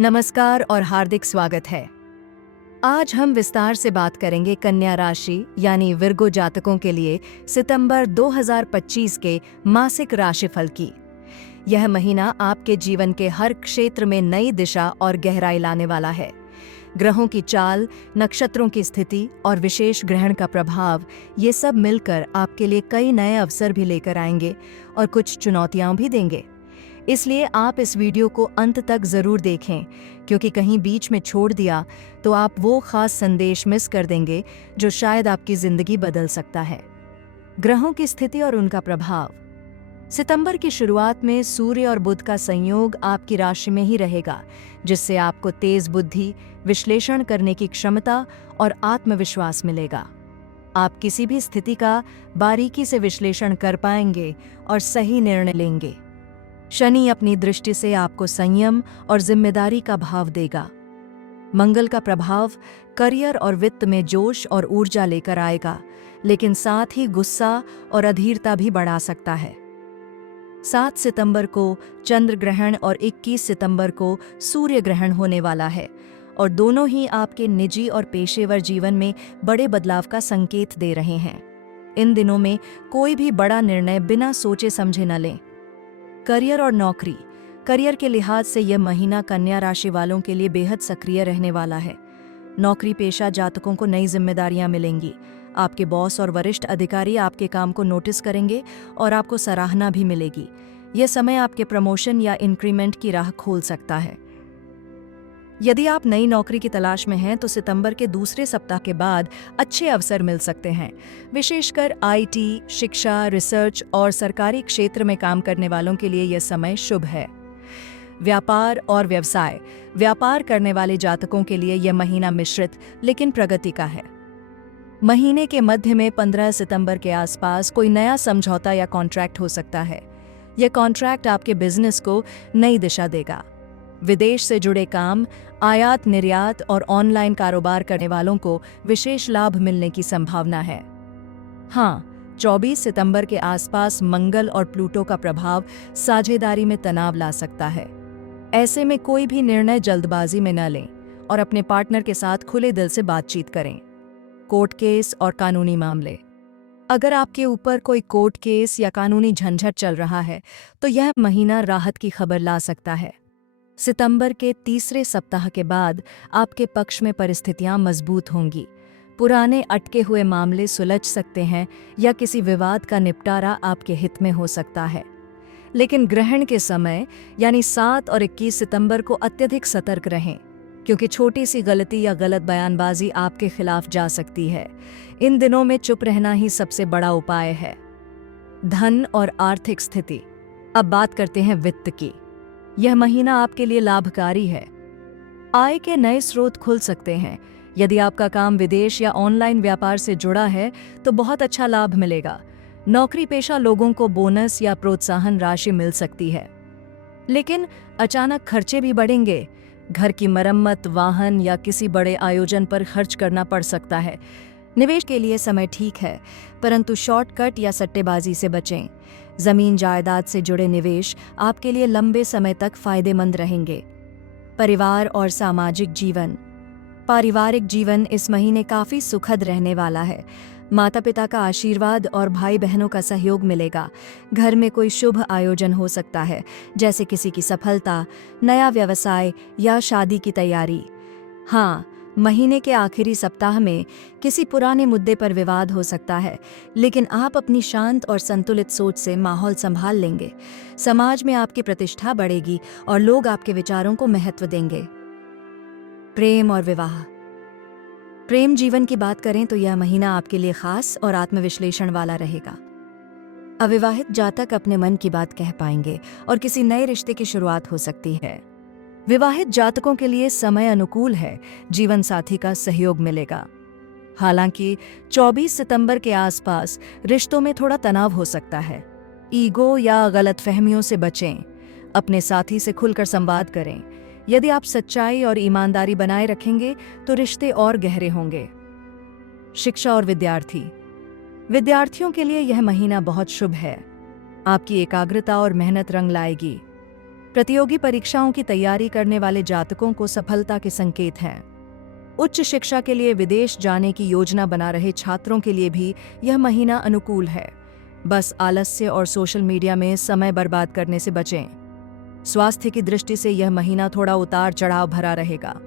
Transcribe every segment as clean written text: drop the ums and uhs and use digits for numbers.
नमस्कार और हार्दिक स्वागत है। आज हम विस्तार से बात करेंगे कन्या राशि यानी विर्गो जातकों के लिए सितंबर 2025 के मासिक राशिफल की। यह महीना आपके जीवन के हर क्षेत्र में नई दिशा और गहराई लाने वाला है। ग्रहों की चाल, नक्षत्रों की स्थिति और विशेष ग्रहण का प्रभाव, ये सब मिलकर आपके लिए कई नए अवसर भी लेकर आएंगे और कुछ चुनौतियां भी देंगे। इसलिए आप इस वीडियो को अंत तक जरूर देखें, क्योंकि कहीं बीच में छोड़ दिया तो आप वो खास संदेश मिस कर देंगे जो शायद आपकी जिंदगी बदल सकता है। ग्रहों की स्थिति और उनका प्रभाव। सितंबर की शुरुआत में सूर्य और बुध का संयोग आपकी राशि में ही रहेगा, जिससे आपको तेज बुद्धि, विश्लेषण करने की क्षमता और आत्मविश्वास मिलेगा। आप किसी भी स्थिति का बारीकी से विश्लेषण कर पाएंगे और सही निर्णय लेंगे। शनि अपनी दृष्टि से आपको संयम और जिम्मेदारी का भाव देगा। मंगल का प्रभाव करियर और वित्त में जोश और ऊर्जा लेकर आएगा, लेकिन साथ ही गुस्सा और अधीरता भी बढ़ा सकता है। 7 सितंबर को चंद्र ग्रहण और 21 सितंबर को सूर्य ग्रहण होने वाला है और दोनों ही आपके निजी और पेशेवर जीवन में बड़े बदलाव का संकेत दे रहे हैं। इन दिनों में कोई भी बड़ा निर्णय बिना सोचे समझे न लें। करियर और नौकरी। करियर के लिहाज से यह महीना कन्या राशि वालों के लिए बेहद सक्रिय रहने वाला है। नौकरी पेशा जातकों को नई जिम्मेदारियां मिलेंगी। आपके बॉस और वरिष्ठ अधिकारी आपके काम को नोटिस करेंगे और आपको सराहना भी मिलेगी। यह समय आपके प्रमोशन या इंक्रीमेंट की राह खोल सकता है। यदि आप नई नौकरी की तलाश में हैं तो सितंबर के दूसरे सप्ताह के बाद अच्छे अवसर मिल सकते हैं। विशेषकर आईटी, शिक्षा, रिसर्च और सरकारी क्षेत्र में काम करने वालों के लिए यह समय शुभ है। व्यापार और व्यवसाय। व्यापार करने वाले जातकों के लिए यह महीना मिश्रित लेकिन प्रगति का है। महीने के मध्य में 15 सितंबर के आसपास कोई नया समझौता या कॉन्ट्रैक्ट हो सकता है। यह कॉन्ट्रैक्ट आपके बिजनेस को नई दिशा देगा। विदेश से जुड़े काम, आयात निर्यात और ऑनलाइन कारोबार करने वालों को विशेष लाभ मिलने की संभावना है। हाँ, 24 सितंबर के आसपास मंगल और प्लूटो का प्रभाव साझेदारी में तनाव ला सकता है। ऐसे में कोई भी निर्णय जल्दबाजी में न लें और अपने पार्टनर के साथ खुले दिल से बातचीत करें। कोर्ट केस और कानूनी मामले। अगर आपके ऊपर कोई कोर्ट केस या कानूनी झंझट चल रहा है तो यह महीना राहत की खबर ला सकता है। सितंबर के तीसरे सप्ताह के बाद आपके पक्ष में परिस्थितियां मजबूत होंगी। पुराने अटके हुए मामले सुलझ सकते हैं या किसी विवाद का निपटारा आपके हित में हो सकता है। लेकिन ग्रहण के समय यानी 7 और 21 सितंबर को अत्यधिक सतर्क रहें, क्योंकि छोटी सी गलती या गलत बयानबाजी आपके खिलाफ जा सकती है। इन दिनों में चुप रहना ही सबसे बड़ा उपाय है। धन और आर्थिक स्थिति। अब बात करते हैं वित्त की। यह महीना आपके लिए लाभकारी है। आय के नए स्रोत खुल सकते हैं। यदि आपका काम विदेश या ऑनलाइन व्यापार से जुड़ा है तो बहुत अच्छा लाभ मिलेगा। नौकरी पेशा लोगों को बोनस या प्रोत्साहन राशि मिल सकती है। लेकिन अचानक खर्चे भी बढ़ेंगे। घर की मरम्मत, वाहन या किसी बड़े आयोजन पर खर्च करना पड़ सकता है। निवेश के लिए समय ठीक है, परंतु शॉर्टकट या सट्टेबाजी से बचें। जमीन जायदाद से जुड़े निवेश आपके लिए लंबे समय तक फायदेमंद रहेंगे। परिवार और सामाजिक जीवन। पारिवारिक जीवन इस महीने काफी सुखद रहने वाला है। माता पिता का आशीर्वाद और भाई बहनों का सहयोग मिलेगा। घर में कोई शुभ आयोजन हो सकता है, जैसे किसी की सफलता, नया व्यवसाय या शादी की तैयारी। हाँ, महीने के आखिरी सप्ताह में किसी पुराने मुद्दे पर विवाद हो सकता है, लेकिन आप अपनी शांत और संतुलित सोच से माहौल संभाल लेंगे। समाज में आपकी प्रतिष्ठा बढ़ेगी और लोग आपके विचारों को महत्व देंगे। प्रेम और विवाह। प्रेम जीवन की बात करें तो यह महीना आपके लिए खास और आत्मविश्लेषण वाला रहेगा। अविवाहित जातक अपने मन की बात कह पाएंगे और किसी नए रिश्ते की शुरुआत हो सकती है। विवाहित जातकों के लिए समय अनुकूल है। जीवन साथी का सहयोग मिलेगा। हालांकि 24 सितंबर के आसपास रिश्तों में थोड़ा तनाव हो सकता है। ईगो या गलतफहमियों से बचें। अपने साथी से खुलकर संवाद करें। यदि आप सच्चाई और ईमानदारी बनाए रखेंगे तो रिश्ते और गहरे होंगे। शिक्षा और विद्यार्थी। विद्यार्थियों के लिए यह महीना बहुत शुभ है। आपकी एकाग्रता और मेहनत रंग लाएगी। प्रतियोगी परीक्षाओं की तैयारी करने वाले जातकों को सफलता के संकेत हैं। उच्च शिक्षा के लिए विदेश जाने की योजना बना रहे छात्रों के लिए भी यह महीना अनुकूल है। बस आलस्य और सोशल मीडिया में समय बर्बाद करने से बचें। स्वास्थ्य की दृष्टि से यह महीना थोड़ा उतार चढ़ाव भरा रहेगा।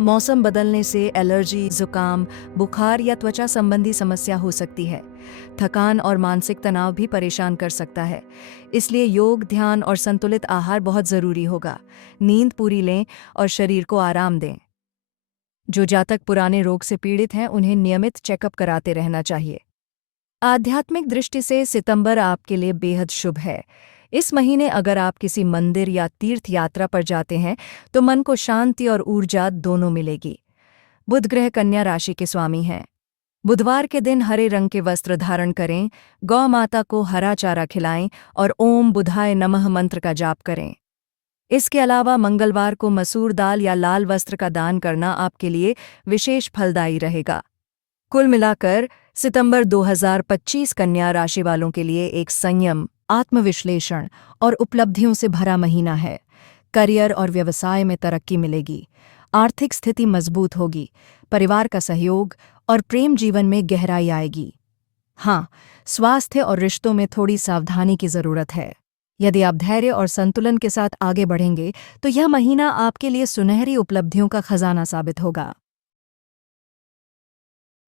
मौसम बदलने से एलर्जी, जुकाम, बुखार या त्वचा संबंधी समस्या हो सकती है। थकान और मानसिक तनाव भी परेशान कर सकता है। इसलिए योग, ध्यान और संतुलित आहार बहुत जरूरी होगा। नींद पूरी लें और शरीर को आराम दें। जो जातक पुराने रोग से पीड़ित हैं, उन्हें नियमित चेकअप कराते रहना चाहिए। आध्यात्मिक दृष्टि से सितंबर आपके लिए बेहद शुभ है। इस महीने अगर आप किसी मंदिर या तीर्थ यात्रा पर जाते हैं तो मन को शांति और ऊर्जा दोनों मिलेगी। बुध ग्रह कन्या राशि के स्वामी हैं। बुधवार के दिन हरे रंग के वस्त्र धारण करें, गौ माता को हरा चारा खिलाएं और ओम बुधाय नमः मंत्र का जाप करें। इसके अलावा मंगलवार को मसूर दाल या लाल वस्त्र का दान करना आपके लिए विशेष फलदायी रहेगा। कुल मिलाकर सितंबर 2025 कन्या राशि वालों के लिए एक संयम, आत्मविश्लेषण और उपलब्धियों से भरा महीना है। करियर और व्यवसाय में तरक्की मिलेगी, आर्थिक स्थिति मजबूत होगी, परिवार का सहयोग और प्रेम जीवन में गहराई आएगी। हाँ, स्वास्थ्य और रिश्तों में थोड़ी सावधानी की जरूरत है। यदि आप धैर्य और संतुलन के साथ आगे बढ़ेंगे तो यह महीना आपके लिए सुनहरी उपलब्धियों का खजाना साबित होगा।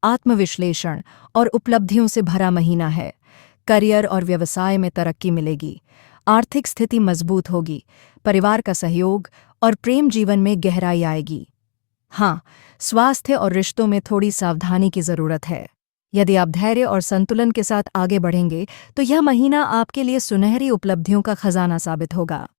आत्मविश्लेषण और उपलब्धियों से भरा महीना है। करियर और व्यवसाय में तरक्की मिलेगी, आर्थिक स्थिति मजबूत होगी, परिवार का सहयोग और प्रेम जीवन में गहराई आएगी। हाँ, स्वास्थ्य और रिश्तों में थोड़ी सावधानी की जरूरत है। यदि आप धैर्य और संतुलन के साथ आगे बढ़ेंगे तो यह महीना आपके लिए सुनहरी उपलब्धियों का खजाना साबित होगा।